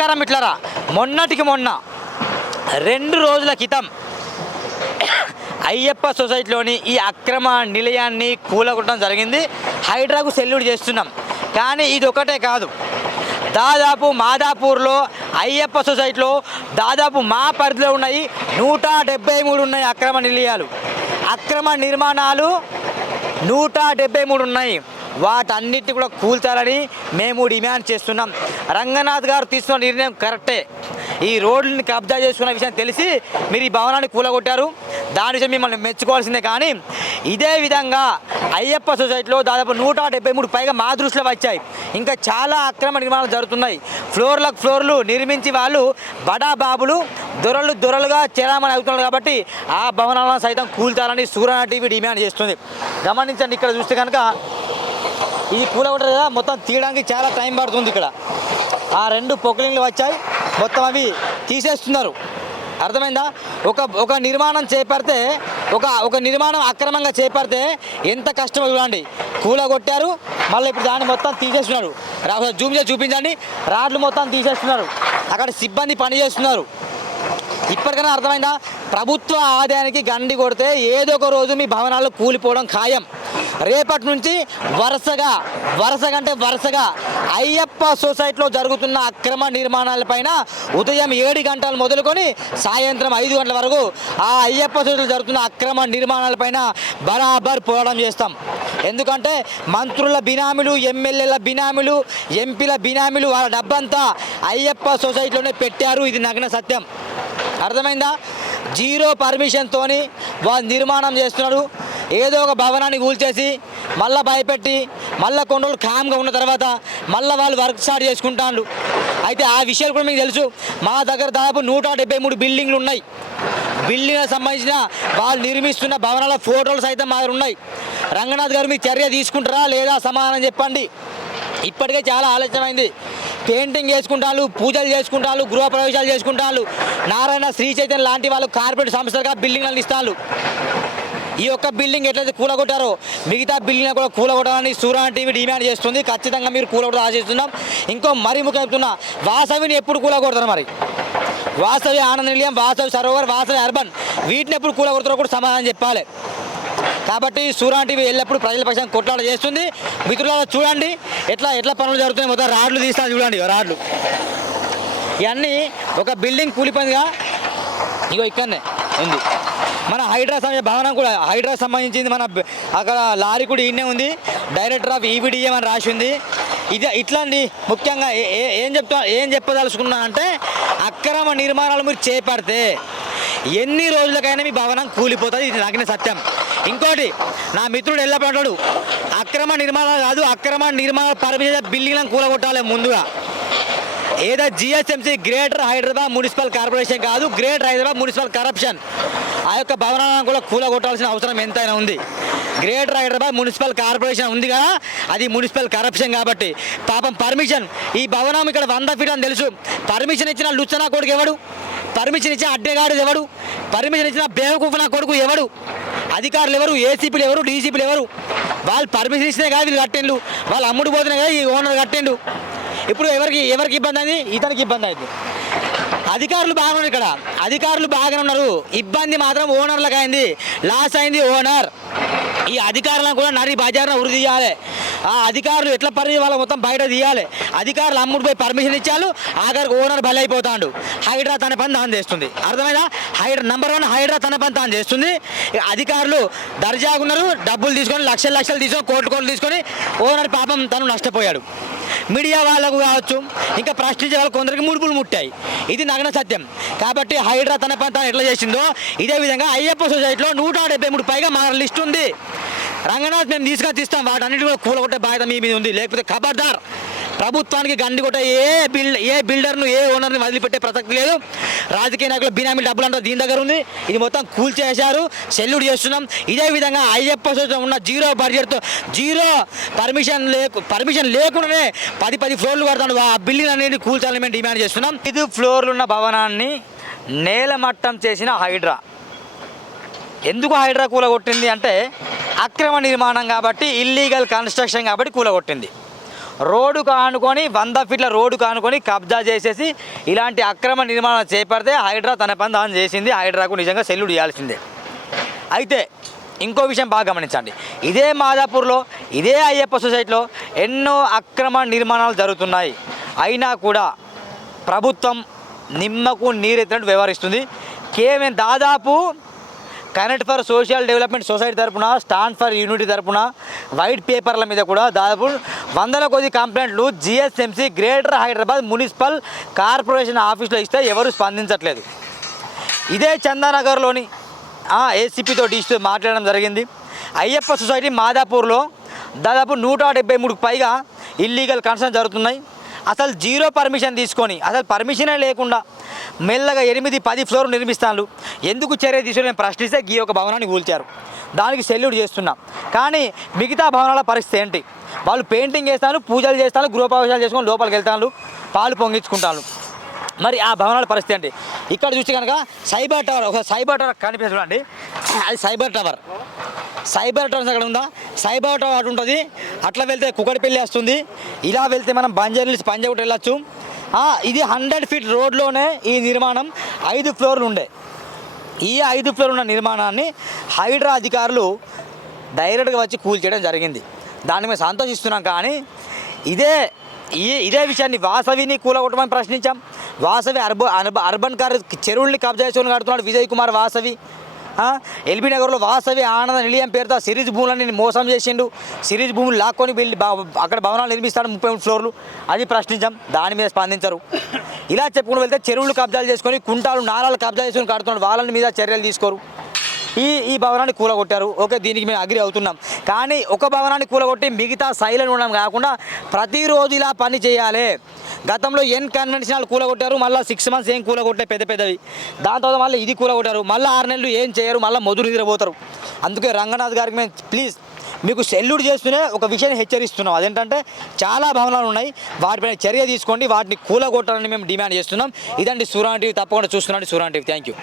నమస్కారం మిట్లరా మొన్నటికి మొన్న రెండు రోజుల క్రితం అయ్యప్ప సొసైటీలోని ఈ అక్రమ నిలయాన్ని కూలగొట్టడం జరిగింది. హైడ్రాకు సెల్యూట్ చేస్తున్నాం. కానీ ఇది ఒకటే కాదు. దాదాపు మాదాపూర్లో అయ్యప్ప సొసైటీలో దాదాపు మా పరిధిలో ఉన్నాయి నూట డెబ్బై మూడు ఉన్నాయి అక్రమ నిలయాలు. అక్రమ నిర్మాణాలు నూట డెబ్బై మూడు ఉన్నాయి. వాటన్నిటి కూడా కూల్చాలని మేము డిమాండ్ చేస్తున్నాం. రంగనాథ్ గారు తీసుకున్న నిర్ణయం కరెక్టే. ఈ రోడ్లని కబ్జా చేసుకున్న విషయం తెలిసి మీరు ఈ భవనాన్ని కూలగొట్టారు. దాని విషయం మిమ్మల్ని మెచ్చుకోవాల్సిందే కానీ ఇదే విధంగా అయ్యప్ప సొసైటీలో దాదాపు నూట డెబ్బై మూడు పైగా మా దృష్టిలో వచ్చాయి. ఇంకా చాలా అక్రమ నిర్మాణాలు జరుగుతున్నాయి. ఫ్లోర్లకు ఫ్లోర్లు నిర్మించి వాళ్ళు బడా బాబులు దొరలు దొరలుగా చేరామని అవుతున్నారు కాబట్టి ఆ భవనాలను సైతం కూల్చాలని సూర్యనా టీవీ డిమాండ్ చేస్తుంది. గమనించండి ఇక్కడ చూస్తే కనుక ఇది కూలగొట్టదు కదా మొత్తం తీయడానికి చాలా టైం పడుతుంది ఇక్కడ. ఆ రెండు పొక్లింగ్లు వచ్చాయి మొత్తం అవి తీసేస్తున్నారు. అర్థమైందా? ఒక ఒక నిర్మాణం చేపడితే ఒక ఒక నిర్మాణం అక్రమంగా చేపడితే ఎంత కష్టమో చూడండి. కూల కొట్టారు మళ్ళీ ఇప్పుడు దాన్ని మొత్తం తీసేస్తున్నారు. జూమ్ చేసి చూపించండి. రాడ్లు మొత్తం తీసేస్తున్నారు. అక్కడ సిబ్బంది పని చేస్తున్నారు. ఇప్పటికైనా అర్థమైందా? ప్రభుత్వ ఆదాయానికి గండి కొడితే ఏదో ఒక రోజు మీ భవనాలు కూలిపోవడం ఖాయం. రేపటి నుంచి వరుసగా వరుసగా అంటే వరుసగా అయ్యప్ప సొసైటీలో జరుగుతున్న అక్రమ నిర్మాణాలపైన ఉదయం ఏడు గంటలు మొదలుకొని సాయంత్రం ఐదు గంటల వరకు ఆ అయ్యప్ప సొసైటీలో జరుగుతున్న అక్రమ నిర్మాణాలపైన బరాబర్ పోరాటం చేస్తాం. ఎందుకంటే మంత్రుల బినామీలు ఎమ్మెల్యేల బినామీలు ఎంపీల బినామీలు వాళ్ళ డబ్బంతా అయ్యప్ప సొసైటీలోనే పెట్టారు. ఇది నగ్న సత్యం. అర్థమైందా? జీరో పర్మిషన్తోని వాళ్ళు నిర్మాణం చేస్తున్నారు. ఏదో ఒక భవనాన్ని కూల్చేసి మళ్ళీ భయపెట్టి మళ్ళీ కొన్ని రోజులు కామ్గా ఉన్న తర్వాత మళ్ళీ వాళ్ళు వర్క్ స్టార్ట్ చేసుకుంటాండు అయితే ఆ విషయాలు కూడా మీకు తెలుసు. మా దగ్గర దాదాపు నూట డెబ్బై మూడు బిల్డింగ్లు ఉన్నాయి. బిల్డింగ్లకు సంబంధించిన వాళ్ళు నిర్మిస్తున్న భవనాల ఫోటోలు సైతం మా దగ్గర ఉన్నాయి. రంగనాథ్ గారు మీకు చర్య తీసుకుంటారా లేదా సమాధానం చెప్పండి. ఇప్పటికే చాలా ఆలస్యమైంది. పెయింటింగ్ చేసుకుంటారు పూజలు చేసుకుంటారు గృహ ప్రవేశాలు చేసుకుంటారు నారాయణ శ్రీ చైతన్య లాంటి వాళ్ళు కార్పొరేట్ సంస్థలుగా బిల్డింగ్లను ఇస్తారు ఈ ఒక్క బిల్డింగ్ ఎట్లయితే కూలగొట్టారో మిగతా బిల్డింగ్ కూడా కూలగొట్టాలని సూర్యన టీవీ డిమాండ్ చేస్తుంది. ఖచ్చితంగా మీరు కూలగొట్ట ఆశిస్తున్నాం ఇంకో మరీ ముఖ్యం చెప్తున్నా వాసవిని ఎప్పుడు కూలగొడతారు మరి? వాసవి ఆనంద నిలయం వాసవి సరోవర్ వాసవి అర్బన్ వీటిని ఎప్పుడు కూలగొడతారో కూడా సమాధానం చెప్పాలి. కాబట్టి సూర్య టీవీ ఎల్లప్పుడూ ప్రజల పక్షం కొట్లాట చేస్తుంది. మిత్రులారా చూడండి ఎట్లా ఎట్లా పనులు జరుగుతున్నాయి. మొత్తం రాడ్లు తీస్తాను చూడండి రాడ్లు. ఇవన్నీ ఒక బిల్డింగ్ కూలిపోయిందిగా ఇగో ఇక్కడనే ఉంది. మన హైడ్రా సంబంధించిన భవనం కూడా హైడ్రా సంబంధించింది మన అక్కడ లారీ కూడా ఈయనే ఉంది. డైరెక్టర్ ఆఫ్ ఈవిడిఎం అని రాసి ఉంది ఇది ఇట్లాంటి ముఖ్యంగా ఏ- ఏ- ఏం చెప్తా ఏం చెప్పదలుచుకున్నా అంటే అక్రమ నిర్మాణాలు మీరు చేపడితే ఎన్ని రోజులకైనా మీ భవనం కూలిపోతుంది. ఇది నాకిన సత్యం. ఇంకోటి నా మిత్రుడు ఎల్లప్పుడు అంటాడు అక్రమ నిర్మాణాలు కాదు అక్రమ నిర్మాణ పరిమిత బిల్డింగ్లను కూలగొట్టాలి ముందుగా. ఏదో GHMC greater Hyderabad municipal corporation కాదు గ్రేటర్ హైదరాబాద్ మున్సిపల్ కరప్షన్. ఆ యొక్క భవనాలను కూడా కూలగొట్టాల్సిన అవసరం ఎంతైనా ఉంది. గ్రేటర్ హైదరాబాద్ మున్సిపల్ కార్పొరేషన్ ఉంది కదా అది మున్సిపల్ కరప్షన్ కాబట్టి. పాపం పర్మిషన్ ఈ భవనం ఇక్కడ వంద ఫీట్ అని తెలుసు. పర్మిషన్ ఇచ్చిన లుచ్చనా కొడుకు ఎవడు? పర్మిషన్ ఇచ్చిన అడ్డేగాడు ఎవడు? పర్మిషన్ ఇచ్చిన బేవకూఫ్ నా కొడుకు ఎవడు? అధికారులు ఎవరు? ఏసీపీలు ఎవరు? డీసీపీలు ఎవరు? వాళ్ళు పర్మిషన్ ఇచ్చినా కాదు వీళ్ళు కట్టేళ్ళు వాళ్ళు అమ్ముడు పోతున్నాయి కదా ఈ ఓనర్ కట్టేండు. ఇప్పుడు ఎవరికి ఎవరికి ఇబ్బంది అయింది? ఇతనికి ఇబ్బంది అయింది. అధికారులు బాగున్నారు ఇక్కడ. అధికారులు బాగానే ఉన్నారు. ఇబ్బంది మాత్రం ఓనర్లకు అయింది. లాస్ అయింది ఓనర్. ఈ అధికారులను కూడా నరి బజార్న ఉరి తీయాలి. ఆ అధికారులు ఎట్లా పని వాళ్ళ మొత్తం బయట తీయాలి? అధికారులు అమ్ముడు పోయి పర్మిషన్ ఇచ్చారు. ఆఖరికి ఓనర్ బలైపోతాడు. హైడ్రా తన పని తాను చేస్తుంది. అర్థమైనా హైడ్రా నంబర్ వన్ హైడ్రా తన పని తాను చేస్తుంది. అధికారులు దర్జాగున్నారు డబ్బులు తీసుకొని లక్షలు లక్షలు తీసుకొని కోట్లు కోట్లు తీసుకొని ఓనర్ పాపం తను నష్టపోయాడు. మీడియా వాళ్ళకు కావచ్చు ఇంకా ప్రశ్నించే వాళ్ళు కొందరికి ముడుపులు ముట్టాయి. ఇది నగ్న సత్యం. కాబట్టి హైడ్రా తన పని తాను ఎట్లా చేసిందో ఇదే విధంగా అయ్యప్ప సొసైటీలో నూట డెబ్బై మూడు పైగా మా లిస్ట్ ఉంది. రంగనాథ్ మేము తీసుకొని తీస్తాం వాటన్నిటి కూడా కూలగొట్టే బాధ్యత మీ మీద ఉంది. లేకపోతే ఖబర్దార్ ప్రభుత్వానికి గండి కొట్ట ఏ బిల్డ్ ఏ బిల్డర్ను ఏ ఓనర్ని వదిలిపెట్టే ప్రసక్తి లేదు. రాజకీయ నాయకులు బినామీ డబ్బులు అంటారు దీని దగ్గర ఉంది. ఇది మొత్తం కూల్చేశారు సెల్యూట్ చేస్తున్నాం. ఇదే విధంగా అయ్యప్ప ఉన్న జీరో బడ్జెట్తో జీరో పర్మిషన్ లేకు పర్మిషన్ లేకుండానే పది పది ఫ్లోర్లు కడతాను ఆ బిల్డింగ్ అనేది కూల్చాలని మేము డిమాండ్ చేస్తున్నాం. ఐదు ఫ్లోర్లు ఉన్న భవనాన్ని నేలమట్టం చేసిన హైడ్రా. ఎందుకు హైడ్రా కూలగొట్టింది అంటే అక్రమ నిర్మాణం కాబట్టి ఇల్లీగల్ కన్స్ట్రక్షన్ కాబట్టి కూలగొట్టింది. రోడ్డు కానుకొని వంద ఫీట్ల రోడ్డు కానుకొని కబ్జా చేసేసి ఇలాంటి అక్రమ నిర్మాణం చేపడితే హైడ్రా తన పని తాను చేసింది. హైడ్రాకు నిజంగా సెల్యూట్ చేయాల్సిందే. అయితే ఇంకో విషయం బాగా గమనించండి. ఇదే మాదాపూర్లో ఇదే అయ్యప్ప సొసైటీలో ఎన్నో అక్రమ నిర్మాణాలు జరుగుతున్నాయి. అయినా కూడా ప్రభుత్వం నిమ్మకు నీరెత్తినట్టు వ్యవహరిస్తుంది. కేవలం దాదాపు connect for social development society తరపున స్టాండ్ ఫర్ యూనిటీ తరపున వైట్ పేపర్ల మీద కూడా దాదాపు వందల కొద్ది కంప్లైంట్లు GSMC greater Hyderabad municipal corporation ఆఫీస్లో ఇస్తే ఎవరు స్పందించట్లేదు. ఇదే చందానగర్లోని ఏసీపీతో డీసీతో మాట్లాడడం జరిగింది. అయ్యప్ప సొసైటీ మాదాపూర్లో దాదాపు నూట డెబ్బై మూడుకు పైగా ఇల్లీగల్ కన్సర్న్ జరుగుతున్నాయి. అసలు జీరో పర్మిషన్ తీసుకొని అసలు పర్మిషనే లేకుండా మెల్లగా ఎనిమిది పది ఫ్లోర్ నిర్మిస్తాను ఎందుకు చర్య తీసుకుని నేను ప్రశ్నిస్తే ఈ యొక్క భవనాన్ని కూల్చారు. దానికి సెల్యూట్ చేస్తున్నాం. కానీ మిగతా భవనాల పరిస్థితి ఏంటి? వాళ్ళు పెయింటింగ్ చేస్తాను పూజలు చేస్తాను గృహప్రవేశాలు చేసుకొని లోపలికి వెళ్తాను పాలు పొంగించుకుంటాను మరి ఆ భవనాల పరిస్థితి అండి ఇక్కడ చూస్తే కనుక సైబర్ టవర్ ఒక సైబర్ టవర్ కనిపిస్తుంది చూడండి. అది సైబర్ టవర్. సైబర్ టవర్ అక్కడ ఉందా? సైబర్ టవర్ అటు ఉంటుంది. అట్లా వెళ్తే కుక్కడిపల్లి వస్తుంది. ఇలా వెళ్తే మనం బంజారీల్స్ పంజాగుట్ట వెళ్ళొచ్చు. ఇది హండ్రెడ్ ఫీట్ రోడ్లోనే ఈ నిర్మాణం ఐదు ఫ్లోర్లు ఉండే. ఈ ఐదు ఫ్లోర్ ఉన్న నిర్మాణాన్ని హైడ్రా అధికారులు డైరెక్ట్గా వచ్చి కూల్చేయడం జరిగింది. దాన్ని మేము సంతోషిస్తున్నాం కానీ ఇదే ఈ ఇదే విషయాన్ని వాసవిని కూలగొట్టమని ప్రశ్నించాం. వాసవి అర్బ అర్బ- అర్బన్ కార్ చెరువుల్ని కబ్జా చేసుకుని కడుతున్నాడు విజయ్ కుమార్ వాసవి. ఎల్బీ నగర్లో వాసవి ఆనంద నిలయం పేరుతో సిరీజ్ భూములని మోసం చేసిండు. సిరీజ్ భూములు లాక్కొని వెళ్ళి అక్కడ భవనాలు నిర్మిస్తాడు ముప్పై మూడు ఫ్లోర్లు. అది ప్రశ్నించాం. దాని మీద స్పందించరు. ఇలా చెప్పుకుని వెళ్తే చెరువులు కబ్జాలు చేసుకొని కుంటాలు నారాలు కబ్జా చేసుకొని కడుతున్నాడు. వాళ్ళని మీద చర్యలు తీసుకోరు. ఈ ఈ భవనాన్ని కూలగొట్టారు. ఓకే దీనికి మేము అగ్రి అవుతున్నాం. కానీ ఒక భవనాన్ని కూలగొట్టి మిగతా శైలిని ఉండడం కాకుండా ప్రతిరోజు ఇలా పని చేయాలి. గతంలో ఎన్ కన్వెన్షనల్ కూలగొట్టారు మళ్ళీ సిక్స్ మంత్స్ ఏం కూలగొట్టే పెద్ద పెద్దవి. దాని తర్వాత మళ్ళీ ఇది కూలగొట్టారు. మళ్ళీ ఆరు నెలలు ఏం చేయరు మళ్ళీ మొదలు నిద్రపోతారు అందుకే రంగనాథ్ గారికి మేము ప్లీజ్ మీకు సెల్యూట్ చేస్తూనే ఒక విషయాన్ని హెచ్చరిస్తున్నాం. అదేంటంటే చాలా భవనాలు ఉన్నాయి. వాటిపైన చర్య తీసుకోండి. వాటిని కూలగొట్టాలని మేము డిమాండ్ చేస్తున్నాం. ఇదండి సూరాన్ టీవీ. తప్పకుండా చూస్తున్నాండి సూరాన్ టీవీ. Thank you.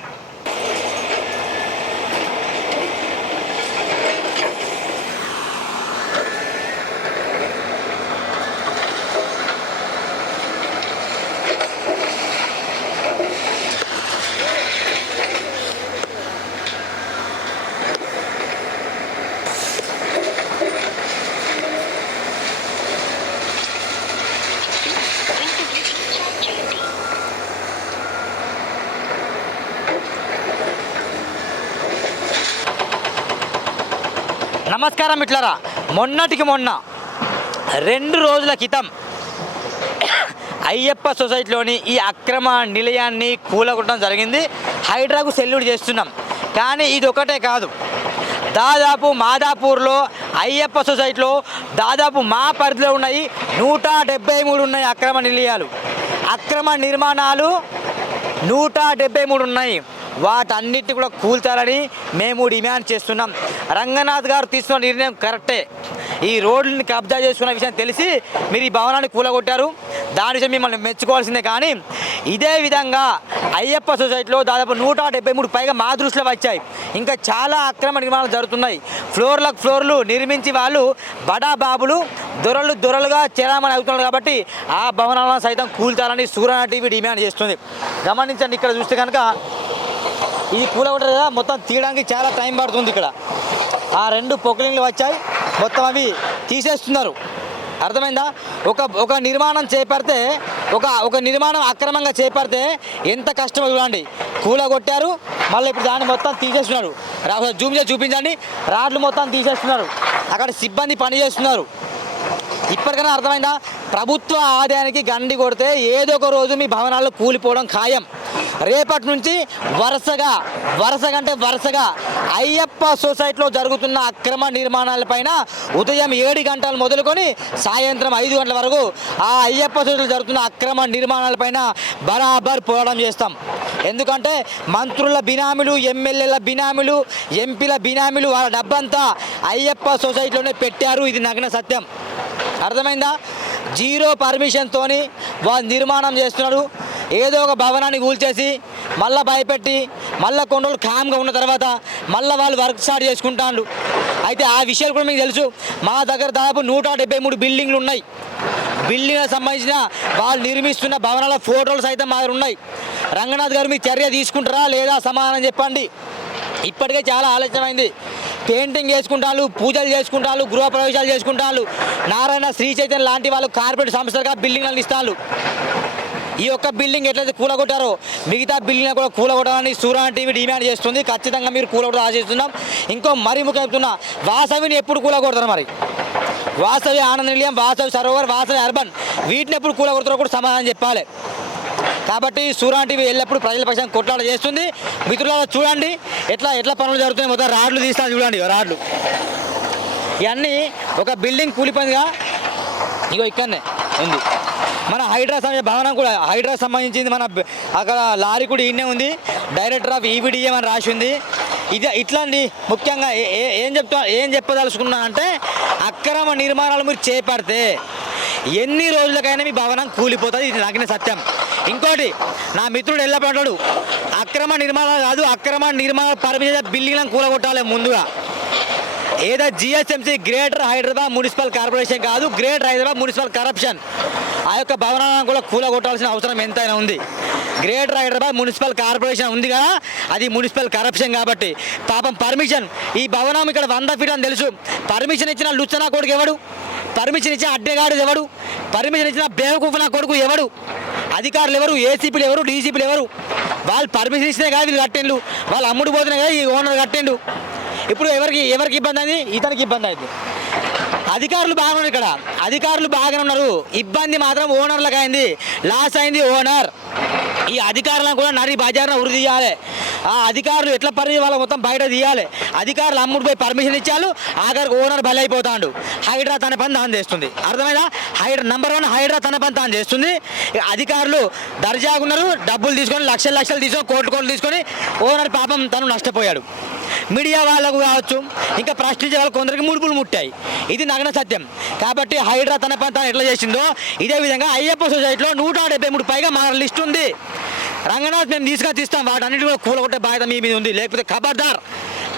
నమస్కారం ఇట్లరా మొన్నటికి మొన్న రెండు రోజుల క్రితం అయ్యప్ప సొసైటీలోని ఈ అక్రమ నిలయాన్ని కూలగొట్టడం జరిగింది. హైడ్రాకు సెల్యూట్ చేస్తున్నాం. కానీ ఇది ఒకటే కాదు. దాదాపు మాదాపూర్లో అయ్యప్ప సొసైటీలో దాదాపు మా పరిధిలో ఉన్నాయి నూట డెబ్బై మూడు ఉన్నాయి అక్రమ నిలయాలు. అక్రమ నిర్మాణాలు నూట డెబ్బై మూడు ఉన్నాయి. వాటన్నిటి కూడా కూల్చాలని మేము డిమాండ్ చేస్తున్నాం. రంగనాథ్ గారు తీసుకున్న నిర్ణయం కరెక్టే. ఈ రోడ్లని కబ్జా చేసుకున్న విషయం తెలిసి మీరు ఈ భవనాన్ని కూలగొట్టారు. దాని విషయం మిమ్మల్ని మెచ్చుకోవాల్సిందే కానీ ఇదే విధంగా అయ్యప్ప సొసైటీలో దాదాపు నూట డెబ్బై మూడు పైగా మా దృష్టిలో వచ్చాయి. ఇంకా చాలా అక్రమ నిర్మాణాలు జరుగుతున్నాయి. ఫ్లోర్లకు ఫ్లోర్లు నిర్మించి వాళ్ళు బడా బాబులు దొరలు దొరలుగా చేరామని అవుతున్నారు కాబట్టి ఆ భవనాలను సైతం కూల్చాలని సూర్యన టీవీ డిమాండ్ చేస్తుంది. గమనించండి ఇక్కడ చూస్తే కనుక ఈ కూలగొట్టదు కదా మొత్తం తీయడానికి చాలా టైం పడుతుంది ఇక్కడ. ఆ రెండు పొక్లింగ్లు వచ్చాయి మొత్తం అవి తీసేస్తున్నారు. అర్థమైందా? ఒక ఒక నిర్మాణం చేపడితే ఒక ఒక నిర్మాణం అక్రమంగా చేపడితే ఎంత కష్టమో చూడండి. కూలగొట్టారు మళ్ళీ ఇప్పుడు దాన్ని మొత్తం తీసేస్తున్నారు. రా- జూమ్ చేసి చూపించండి. రాడ్లు మొత్తం తీసేస్తున్నారు. అక్కడ సిబ్బంది పని చేస్తున్నారు. ఇప్పటికైనా అర్థమైందా? ప్రభుత్వ ఆదాయానికి గండి కొడితే ఏదో ఒక రోజు మీ భవనాలు కూలిపోవడం ఖాయం. రేపటి నుంచి వరుసగా వరుసగా అంటే వరుసగా అయ్యప్ప సొసైటీలో జరుగుతున్న అక్రమ నిర్మాణాలపైన ఉదయం ఏడు గంటలు మొదలుకొని సాయంత్రం ఐదు గంటల వరకు ఆ అయ్యప్ప సొసైటీలో జరుగుతున్న అక్రమ నిర్మాణాలపైన బరాబర్ పోరాటం చేస్తాం. ఎందుకంటే మంత్రుల బినామీలు ఎమ్మెల్యేల బినామీలు ఎంపీల బినామీలు వాళ్ళ డబ్బంతా అయ్యప్ప సొసైటీలోనే పెట్టారు. ఇది నగ్న సత్యం. అర్థమైందా? జీరో పర్మిషన్తోని వాళ్ళు నిర్మాణం చేస్తున్నారు. ఏదో ఒక భవనాన్ని కూల్చేసి మళ్ళీ భయపెట్టి మళ్ళీ కొన్ని రోజులు కామ్గా ఉన్న తర్వాత మళ్ళీ వాళ్ళు వర్క్ స్టార్ట్ చేసుకుంటారు అయితే ఆ విషయాలు కూడా మీకు తెలుసు. మా దగ్గర దాదాపు నూట డెబ్బై మూడు బిల్డింగ్లు ఉన్నాయి. బిల్డింగ్లకు సంబంధించిన వాళ్ళు నిర్మిస్తున్న భవనాల ఫోటోలు సైతం మా దగ్గర ఉన్నాయి. రంగనాథ్ గారు మీ చర్య తీసుకుంటారా లేదా సమాధానం చెప్పండి. ఇప్పటికే చాలా ఆలస్యమైంది. పెయింటింగ్ చేసుకుంటారు పూజలు చేసుకుంటారు గృహప్రవేశాలు చేసుకుంటారు నారాయణ శ్రీ చైతన్య లాంటి వాళ్ళు కార్పొరేట్ సంస్థలుగా బిల్డింగ్లను ఇస్తారు ఈ ఒక్క బిల్డింగ్ ఎట్లయితే కూలగొట్టారో మిగతా బిల్డింగ్ కూడా కూలగొట్టాలని సూర్యన టీవీ డిమాండ్ చేస్తుంది. ఖచ్చితంగా మీరు కూలగొట్ట ఆశిస్తున్నాం. ఇంకో మరీ ముఖ్యం చెప్తున్నా వాసవిని ఎప్పుడు కూలగొడతారు మరి? వాసవి ఆనంద నిలయం వాసవి సరోవర్ వాసవి అర్బన్ వీటిని ఎప్పుడు కూలగొడతారో కూడా సమాధానం చెప్పాలి. కాబట్టి సూర్య టీవీ ఎల్లప్పుడు ప్రజల పక్షాన్ని కొట్లాట చేస్తుంది. మిత్రులారా చూడండి ఎట్లా ఎట్లా పనులు జరుగుతున్నాయి. మొత్తం రాడ్లు తీస్తాను చూడండి రాడ్లు. ఇవన్నీ ఒక బిల్డింగ్ కూలిపోయిందిగా. ఇగో ఇక్కడనే ఉంది. మన హైడ్రా సంబంధించిన భవనం కూడా హైడ్రా సంబంధించింది మన అక్కడ లారీ కూడా ఈయనే ఉంది. డైరెక్టర్ ఆఫ్ ఈవిడిఎం అని రాసి ఉంది. ఇది ఇట్లాంటి ముఖ్యంగా ఏ- ఏం చెప్తా ఏం చెప్పదలుచుకున్నా అంటే అక్రమ నిర్మాణాలు మీరు చేపడితే ఎన్ని రోజులకైనా మీ భవనం కూలిపోతుంది. ఇది నాకిన సత్యం. ఇంకోటి నా మిత్రుడు ఎల్లపడ్డాడు అక్రమ నిర్మాణాలు కాదు అక్రమ నిర్మాణ పరిమిత బిల్డింగ్లను కూలగొట్టాలి ముందుగా. ఏదో GHMC greater Hyderabad municipal corporation కాదు గ్రేటర్ హైదరాబాద్ మున్సిపల్ కరప్షన్ ఆ యొక్క భవనాలను కూడా కూలగొట్టాల్సిన అవసరం ఎంతైనా ఉంది. గ్రేటర్ హైదరాబాద్ మున్సిపల్ కార్పొరేషన్ ఉంది కదా అది మున్సిపల్ కరప్షన్ కాబట్టి. పాపం పర్మిషన్ ఈ భవనం ఇక్కడ వంద ఫీట్ అని తెలుసు. పర్మిషన్ ఇచ్చిన లుచ్చనా కొడుకు ఎవడు? పర్మిషన్ ఇచ్చిన అడ్డేగాడు ఎవడు? పర్మిషన్ ఇచ్చిన బేవకూఫ్ నా కొడుకు ఎవడు? అధికారులు ఎవరు? ఏసీపీలు ఎవరు? డీసీపీలు ఎవరు? వాళ్ళు పర్మిషన్ ఇచ్చినా కదా వీళ్ళు కట్టేండు వాళ్ళు అమ్ముడు పోతున్నాయి కదా ఈ ఓనర్ కట్టేండు. ఇప్పుడు ఎవరికి ఎవరికి ఇబ్బంది అయింది? ఇతనికి ఇబ్బంది అయింది. అధికారులు బాగున్నారు ఇక్కడ. అధికారులు బాగానే ఉన్నారు. ఇబ్బంది మాత్రం ఓనర్లకు అయింది లాస్ అయింది ఓనర్. ఈ అధికారులను కూడా నరి బజార్న వృద్ధి చేయాలి ఆ అధికారులు ఎట్లా పని వాళ్ళ మొత్తం బయట తీయాలి? అధికారులు అమ్ముడు పోయి పర్మిషన్ ఇచ్చారు. ఆఖరికి ఓనర్ బలి అయిపోతాడు హైడ్రా తన పని తాను చేస్తుంది. అర్థమైనా హైడ్రా నెంబర్ వన్ హైడ్రా తన పని తాను చేస్తుంది. అధికారులు అధికారులు దర్జాగున్నారు డబ్బులు తీసుకొని లక్షలు లక్షలు తీసుకొని కోట్లు కోట్లు తీసుకొని ఓనర్ పాపం తను నష్టపోయాడు. మీడియా వాళ్ళకు కావచ్చు ఇంకా ప్రశ్నించే వాళ్ళు కొందరికి ముడుపులు ముట్టాయి. ఇది నగ్న సత్యం. కాబట్టి హైడ్రా తన పని తాను ఎట్లా చేసిందో ఇదే విధంగా అయ్యప్ప సొసైటీలో నూట డెబ్బై మూడు పైగా మన లిస్ట్ ఉంది. రంగనాథ్ మేము తీసుకొని తీస్తాం వాటన్నిటి కూడా కూలగొట్టే బాధ్యత మీ మీద ఉంది. లేకపోతే ఖబర్దార్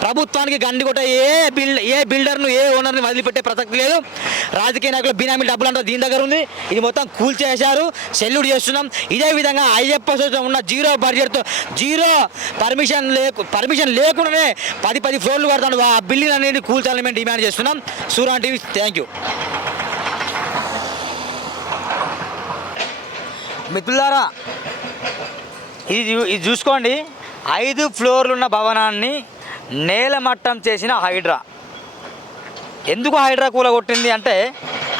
ప్రభుత్వానికి గండి కొట్టే ఏ బిల్డ్ ఏ బిల్డర్ను ఏ ఓనర్ని వదిలిపెట్టే ప్రసక్తి లేదు. రాజకీయ నాయకులు బినామీ డబ్బులు అంతా దీని దగ్గర ఉంది. ఇది మొత్తం కూల్చేశారు సెల్యూట్ చేస్తున్నాం. ఇదే విధంగా అయ్యప్ప ఉన్న జీరో బడ్జెట్తో జీరో పర్మిషన్ లేకు పర్మిషన్ లేకుండానే పది పది ఫ్లోర్లు కడతాను. ఆ బిల్డింగ్ అనేది కూల్చాలని మేము డిమాండ్ చేస్తున్నాం. సూరాన్ టీవీ థ్యాంక్ యూ. మిత్రులారా ఇది ఇది చూసుకోండి. ఐదు ఫ్లోర్లు ఉన్న భవనాన్ని నేలమట్టం చేసిన హైడ్రా. ఎందుకు హైడ్రా కూలగొట్టింది అంటే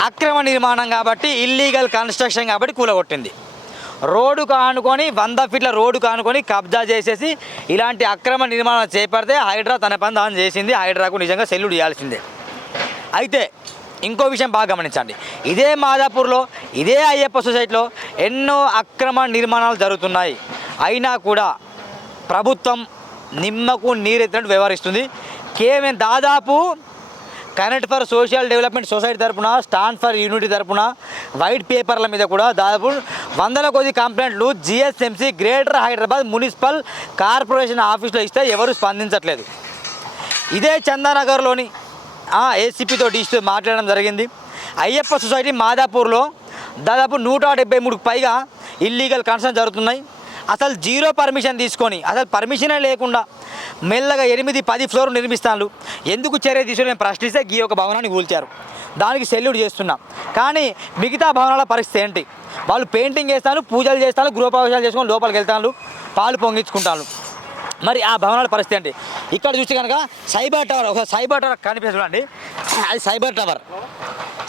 అక్రమ నిర్మాణం కాబట్టి ఇల్లీగల్ కన్స్ట్రక్షన్ కాబట్టి కూలగొట్టింది. రోడ్డు కానుకొని వంద ఫీట్ల రోడ్డు కానుకొని కబ్జా చేసేసి ఇలాంటి అక్రమ నిర్మాణం చేపడితే హైడ్రా తన పని తాను చేసింది హైడ్రాకు నిజంగా సెల్యూట్ ఇవ్వాల్సిందే అయితే ఇంకో విషయం బాగా గమనించండి. ఇదే మాదాపూర్లో ఇదే అయ్యప్ప సొసైటీలో ఎన్నో అక్రమ నిర్మాణాలు జరుగుతున్నాయి. అయినా కూడా ప్రభుత్వం నిమ్మకు నీరెత్తినట్టు వ్యవహరిస్తుంది. కేవలం దాదాపు connect for social development society తరపున స్టాండ్ ఫర్ యూనిటీ తరపున వైట్ పేపర్ల మీద కూడా దాదాపు వందల కొద్ది కంప్లైంట్లు GSMC greater Hyderabad municipal corporation ఆఫీస్లో ఇస్తే ఎవరు స్పందించట్లేదు. ఇదే చందానగర్లోని ఏసీపీతో డీసీతో మాట్లాడడం జరిగింది. అయ్యప్ప సొసైటీ మాదాపూర్లో దాదాపు నూట డెబ్బై మూడుకు పైగా ఇల్లీగల్ కన్సర్న్ జరుగుతున్నాయి. అసలు జీరో పర్మిషన్ తీసుకొని అసలు పర్మిషనే లేకుండా మెల్లగా ఎనిమిది పది ఫ్లోర్ నిర్మిస్తాను ఎందుకు చర్య తీసుకుని ప్రశ్నిస్తే గీ ఒక భవనాన్ని కూల్చారు. దానికి సెల్యూట్ చేస్తున్నాం. కానీ మిగతా భవనాల పరిస్థితి ఏంటి? వాళ్ళు పెయింటింగ్ చేస్తాను పూజలు చేస్తాను గృహప్రవేశాలు చేసుకొని లోపలికి వెళ్తాను పాలు పొంగించుకుంటాను మరి ఆ భవనాల పరిస్థితి ఏంటి? ఇక్కడ చూస్తే కనుక సైబర్ టవర్ ఒక సైబర్ టవర్ కనిపిస్తుంది చూడండి. అది సైబర్ టవర్.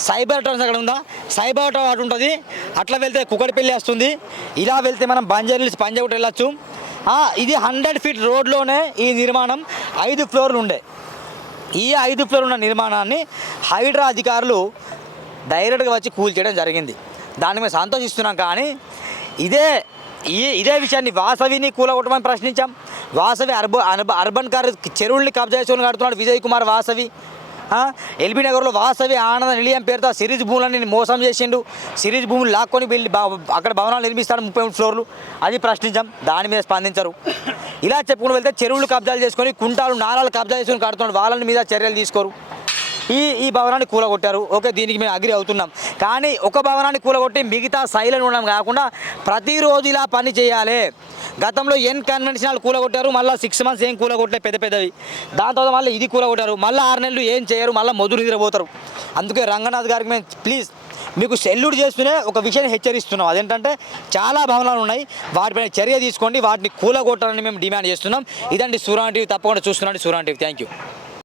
సైబర్ టవర్స్ అక్కడ ఉందా? సైబర్ టవర్ అటు ఉంటుంది. అట్లా వెళ్తే కుక్కడిపల్లి వస్తుంది. ఇలా వెళ్తే మనం బంజారీల్స్ పంజాగుట్ట వెళ్ళొచ్చు. ఇది హండ్రెడ్ ఫీట్ రోడ్లోనే ఈ నిర్మాణం ఐదు ఫ్లోర్లు ఉండే. ఈ ఐదు ఫ్లోర్ ఉన్న నిర్మాణాన్ని హైడ్రా అధికారులు డైరెక్ట్గా వచ్చి కూల్చేయడం జరిగింది. దాన్ని మీద సంతోషిస్తున్నాం కానీ ఇదే ఈ ఇదే విషయాన్ని వాసవిని కూలగొట్టమని ప్రశ్నించాం. వాసవి అర్బ అర్బ అర్బన్ కార్ చెరువుల్ని కబ్జా చేసుకుని కడుతున్నాడు విజయ్ కుమార్ వాసవి. ఎల్బీ నగర్లో వాసవి ఆనంద నిలయం పేరుతో సిరీజ్ భూములని మోసం చేసిండు. సిరీజ్ భూములు లాక్కొని వెళ్ళి అక్కడ భవనాలు నిర్మిస్తాడు ముప్పై మూడు ఫ్లోర్లు. అది ప్రశ్నించాం. దాని మీద స్పందించరు. ఇలా చెప్పుకుని వెళ్తే చెరువులు కబ్జాలు చేసుకొని కుంటాలు నారాలు కబ్జా చేసుకొని కడుతున్నాడు. వాళ్ళని మీద చర్యలు తీసుకోరు. ఈ ఈ భవనాన్ని కూలగొట్టారు. ఓకే దీనికి మేము అగ్రి అవుతున్నాం. కానీ ఒక భవనాన్ని కూలగొట్టి మిగతా శైలిని ఉండడం కాకుండా ప్రతిరోజు ఇలా పని చేయాలి. గతంలో ఎన్ కన్వెన్షనల్ కూలగొట్టారు మళ్ళీ సిక్స్ మంత్స్ ఏం కూలగొట్టలే పెద్ద పెద్దవి. దాని తర్వాత మళ్ళీ ఇది కూలగొట్టారు మళ్ళీ ఆరు నెలలు ఏం చేయరు మళ్ళీ మొదలు నిద్రపోతారు. అందుకే రంగనాథ్ గారికి మేము ప్లీజ్ మీకు సెల్యూట్ చేస్తూనే ఒక విషయాన్ని హెచ్చరిస్తున్నాం. అదేంటంటే చాలా భవనాలు ఉన్నాయి. వాటిపైన చర్య తీసుకోండి వాటిని కూలగొట్టాలని మేము డిమాండ్ చేస్తున్నాం. ఇదండి సూరాన్ టీవీ తప్పకుండా చూస్తున్నాండి సూరాన్ టీవీ. Thank you